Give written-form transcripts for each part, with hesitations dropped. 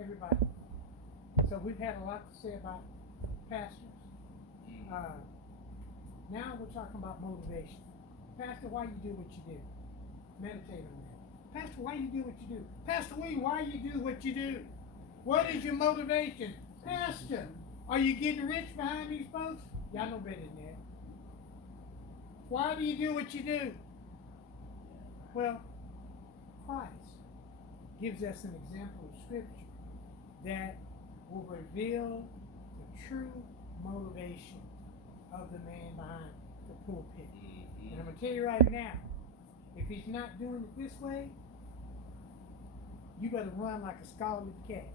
everybody. So we've had a lot to say about pastors. Now we're talking about motivation. Pastor, why you do what you do? Meditate on that. Pastor, why you do what you do? Pastor William, why you do what you do? What is your motivation? Pastor, are you getting rich behind these folks? Y'all know better than that. Why do you do what you do? Well, Christ gives us an example of Scripture that will reveal the true motivation of the man behind the pulpit. And I'm going to tell you right now, if he's not doing it this way, you better run like a scarlet cat.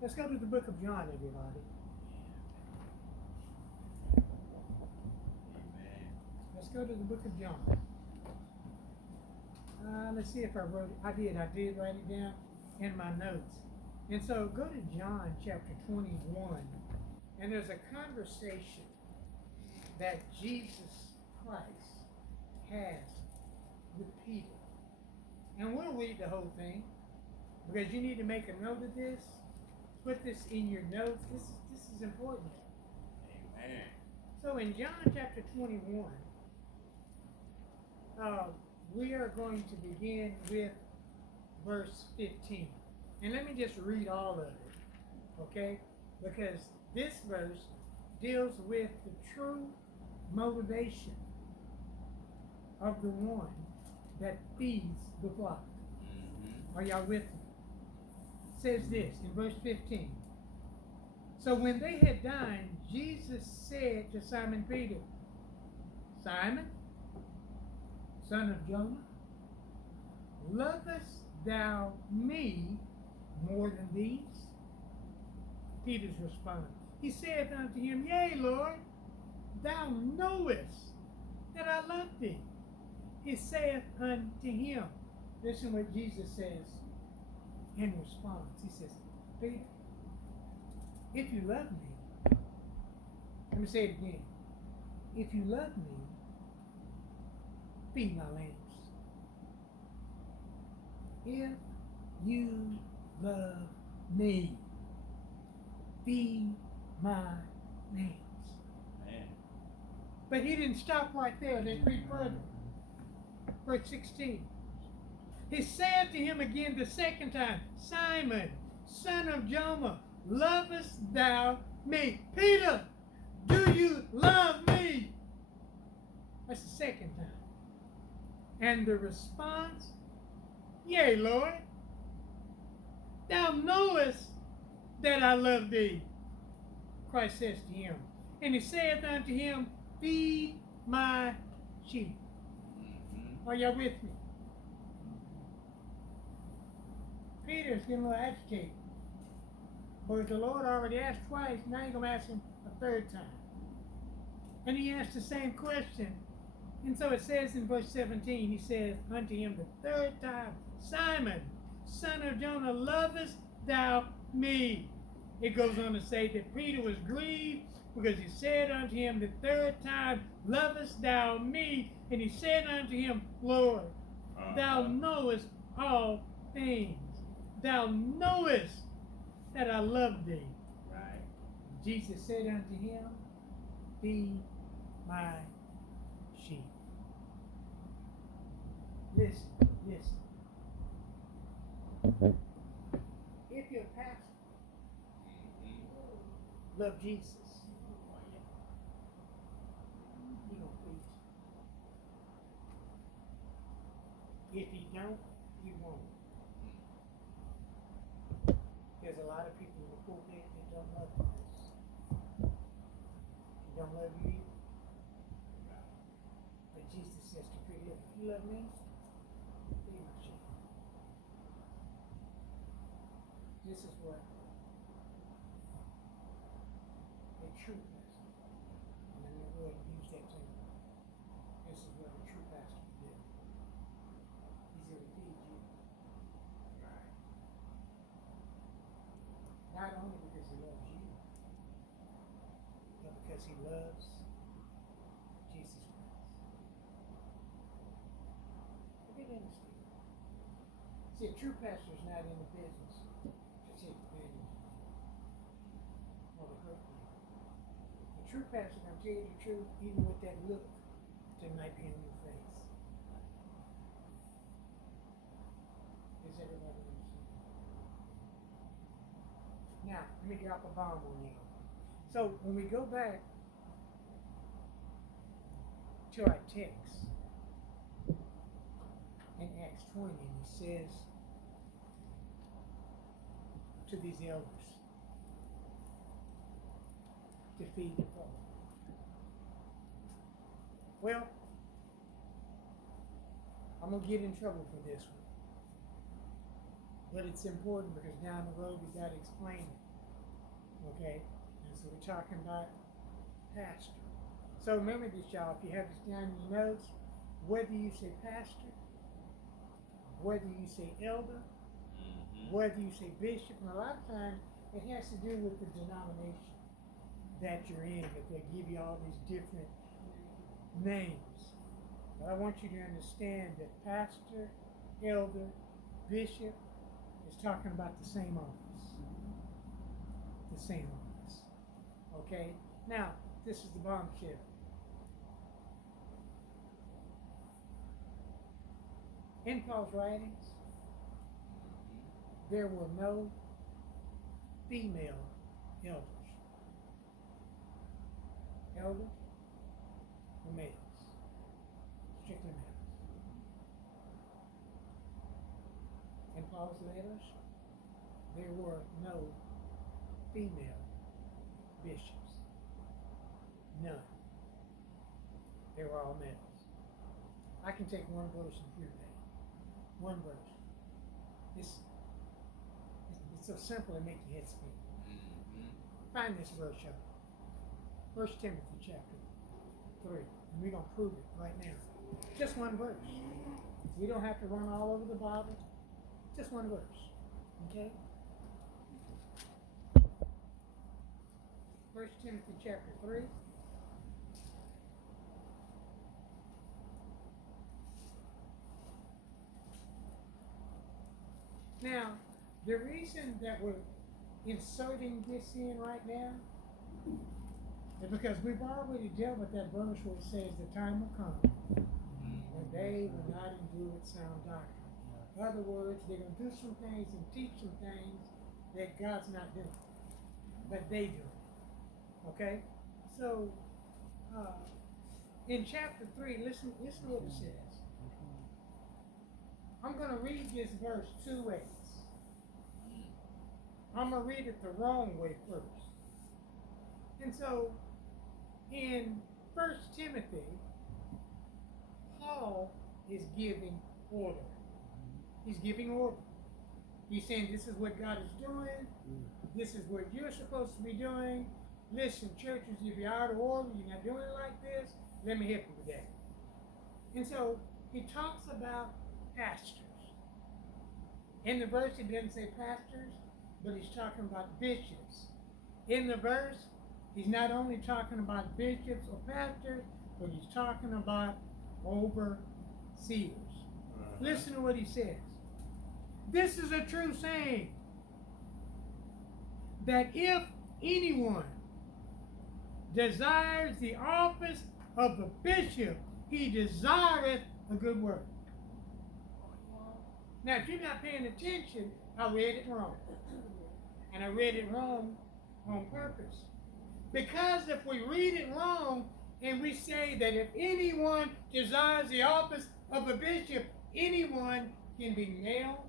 Let's go to the book of John, everybody. Let's go to the book of John. Let's see if I wrote it. I did write it down in my notes. And so go to John chapter 21. And there's a conversation that Jesus Christ has with Peter. And we'll read the whole thing because you need to make a note of this. Put this in your notes. This is important. Amen. So in John chapter 21, we are going to begin with verse 15. And let me just read all of it, okay? Because this verse deals with the true motivation of the one that feeds the flock. Are y'all with me? It says this in verse 15. So when they had dined, Jesus said to Simon Peter, Simon, son of Jonah, lovest thou me more than these? Peter's response. He saith unto him, Yea, Lord, thou knowest that I love thee. He saith unto him, listen what Jesus says in response. He says, Peter, if you love me, let me say it again. If you love me, feed my lambs. If you love me, feed my lambs. Man. But he didn't stop right there. Let's read further. Verse 16. He said to him again the second time, Simon, son of Jonah, lovest thou me? Peter, do you love me? That's the second time. And the response, Yea, Lord, thou knowest that I love thee. Christ says to him. And he saith unto him, Feed my sheep. Are y'all with me? Peter's getting a little agitated. But the Lord already asked twice, now he's going to ask him a third time. And he asked the same question. And so it says in verse 17, he says unto him the third time, Simon, son of Jonah, lovest thou me? It goes on to say that Peter was grieved because he said unto him the third time, lovest thou me? And he said unto him, Lord, thou knowest all things. Thou knowest that I love thee. Right. Jesus said unto him, Feed my sheep. Listen. If your pastor love Jesus, he gonna feed you. If he don't, he won't. There's a lot of people in the pulpit that don't love you. He don't love you either. But Jesus says to Peter, if you love me, feed my sheep. This is what a true pastor, and I'm going to go ahead and use that term. This is what a true pastor will do. He's going to feed you. Right. Not only because he loves you, but because he loves Jesus Christ. Look at understand. See, a true pastor is not in the business to take advantage or to hurt you. A true pastor is going to tell you the truth, even with that look that might be on your face. Does everybody understand? Now, let me drop a bomb on you. So, when we go back to our text in Acts 20, and he says to these elders to feed the flock. Well, I'm going to get in trouble for this one. But it's important because down the road we got to explain it. Okay? And so we're talking about pastor. So remember this, y'all, if you have this down in your notes, whether you say pastor, whether you say elder, whether you say bishop, and a lot of times it has to do with the denomination that you're in, that they give you all these different names. But I want you to understand that pastor, elder, bishop is talking about the same office. The same office. Okay? Now, this is the bombshell. In Paul's writings, there were no female elders. Elders were males. Strictly males. In Paul's letters, there were no female bishops. None. They were all males. I can take one verse and prove that. One verse. It's so simple it makes your head spin. Find this verse, y'all. 1 Timothy chapter 3. And we're going to prove it right now. Just one verse. We don't have to run all over the Bible. Just one verse. Okay? 1 Timothy chapter 3. Now, the reason that we're inserting this in right now is because we've already dealt with that verse where it says the time will come when they will not endure with sound doctrine. In other words, they're going to do some things and teach some things that God's not doing, but they do it. Okay? So, in chapter 3, listen to what it says. I'm going to read this verse two ways. I'm going to read it the wrong way first. And so, in 1 Timothy, Paul is giving order. He's giving order. He's saying this is what God is doing. This is what you're supposed to be doing. Listen, churches, if you're out of order, you're not doing it like this, let me help you with that. And so, he talks about pastors. In the verse, it doesn't say pastors, but he's talking about bishops. In the verse, he's not only talking about bishops or pastors, but he's talking about overseers. Listen to what he says. This is a true saying, that if anyone desires the office of a bishop, he desireth a good work. Now, if you're not paying attention, I read it wrong. And I read it wrong on purpose. Because if we read it wrong and we say that if anyone desires the office of a bishop, anyone can be male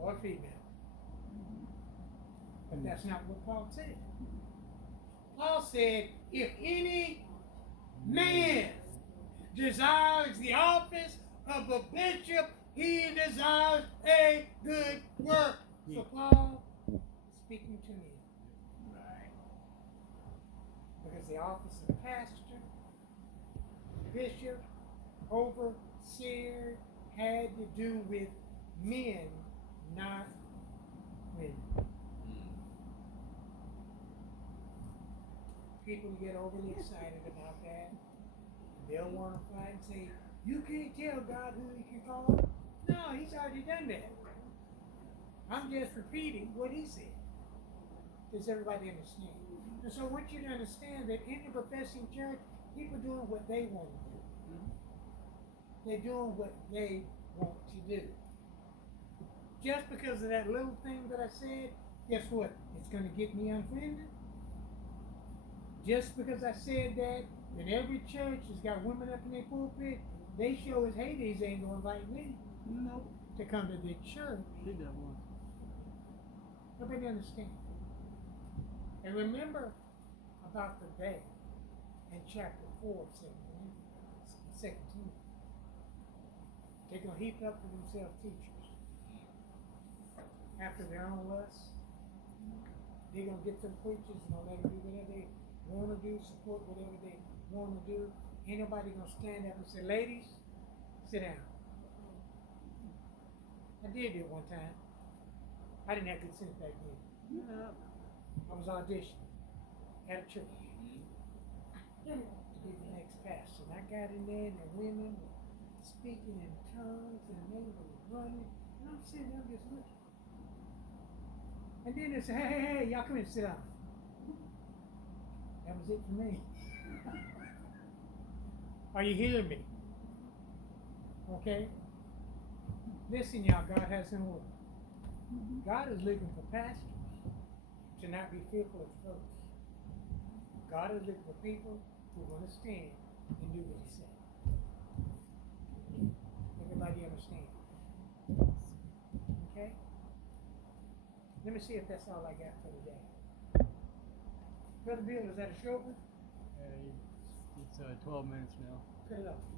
or female. But that's not what Paul said. Paul said, if any man desires the office of a bishop, he desires a good work. So Paul is speaking to me. Right. Because the office of pastor, bishop, overseer had to do with men, not women. People get overly excited about that. They'll want to fight and say, you can't tell God who he can call. No, he's already done that. I'm just repeating what he said. Does everybody understand? And so I want you to understand that in the professing church, people doing what they want to do. They're doing what they want to do. Just because of that little thing that I said, guess what? It's going to get me unfriended. Just because I said that, and every church has got women up in their pulpit, they sure as Hades ain't going to invite me Nope. to come to their church. Did that one. Nobody understands. And remember about the day in chapter 4 of 2 Timothy. They're going to heap up for themselves teachers after their own lusts. They're going to get some preachers and let them do whatever they want to do, support whatever they want to do. Ain't nobody going to stand up and say, ladies, sit down. I did it one time. I didn't have consent back then. Yeah. I was auditioning at a church to be the next pastor. And I got in there and the women were speaking in tongues and they were running. And I'm sitting there just looking. And then they said, hey, y'all come in and sit down. That was it for me. Are you hearing me? Okay? Listen, y'all, God has an order. God is looking for pastors to not be fearful of folks. God is looking for people who are going to stand and do what he said. Everybody understand? Okay? Let me see if that's all I got for today. Brother Bill, is that a short one? It's 12 minutes now. Cut it off.